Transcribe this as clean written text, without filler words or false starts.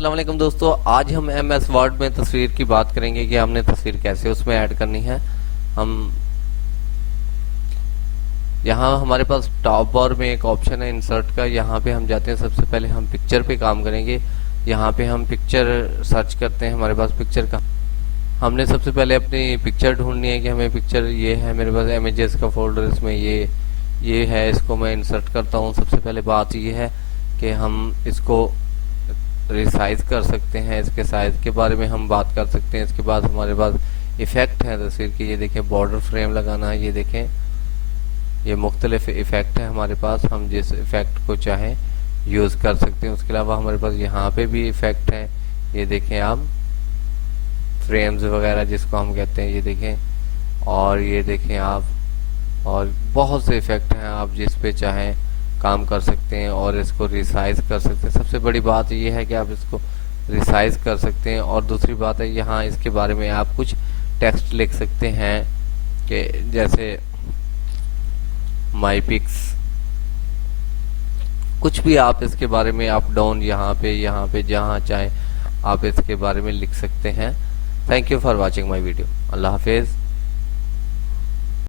अस्सलाम वालेकुम दोस्तों, आज हम MS वर्ड में तस्वीर की बात करेंगे कि हमने तस्वीर कैसे उसमें ऐड करनी है। हम यहाँ हमारे पास टॉप बार में एक ऑप्शन है इंसर्ट का, यहाँ पे हम जाते हैं। सबसे पहले हम पिक्चर पे काम करेंगे। यहाँ पे हम पिक्चर सर्च करते हैं। हमारे पास पिक्चर का हमने सबसे पहले अपनी पिक्चर ढूंढनी है कि हमें पिक्चर ये है। मेरे पास इमेजेस का फोल्डर, इसमें ये है, इसको मैं इंसर्ट करता हूँ। सबसे पहले बात ये है कि हम इसको रिसाइज कर सकते हैं। इसके साइज के बारे में हम बात कर सकते हैं। इसके बाद हमारे पास इफेक्ट है तस्वीर की। ये देखें, बॉर्डर फ्रेम लगाना है। ये देखें, ये मुख्तलिफ इफेक्ट है हमारे पास। हम जिस इफेक्ट को चाहें यूज कर सकते हैं। उसके अलावा हमारे पास यहाँ पे भी इफेक्ट है। ये देखें आप, फ्रेम्स वगैरह जिसको हम कहते हैं, ये देखें। और ये देखें आप, और बहुत से इफेक्ट हैं, आप जिस पे चाहें काम कर सकते हैं और इसको रिसाइज कर सकते हैं। सबसे बड़ी बात ये है कि आप इसको रिसाइज कर सकते हैं। और दूसरी बात है, यहाँ इसके बारे में आप कुछ टेक्स्ट लिख सकते हैं कि जैसे माई पिक्स, कुछ भी आप इसके बारे में अप डाउन यहाँ पे जहाँ चाहें आप इसके बारे में लिख सकते हैं। Thank you for watching my video. Allah Hafiz.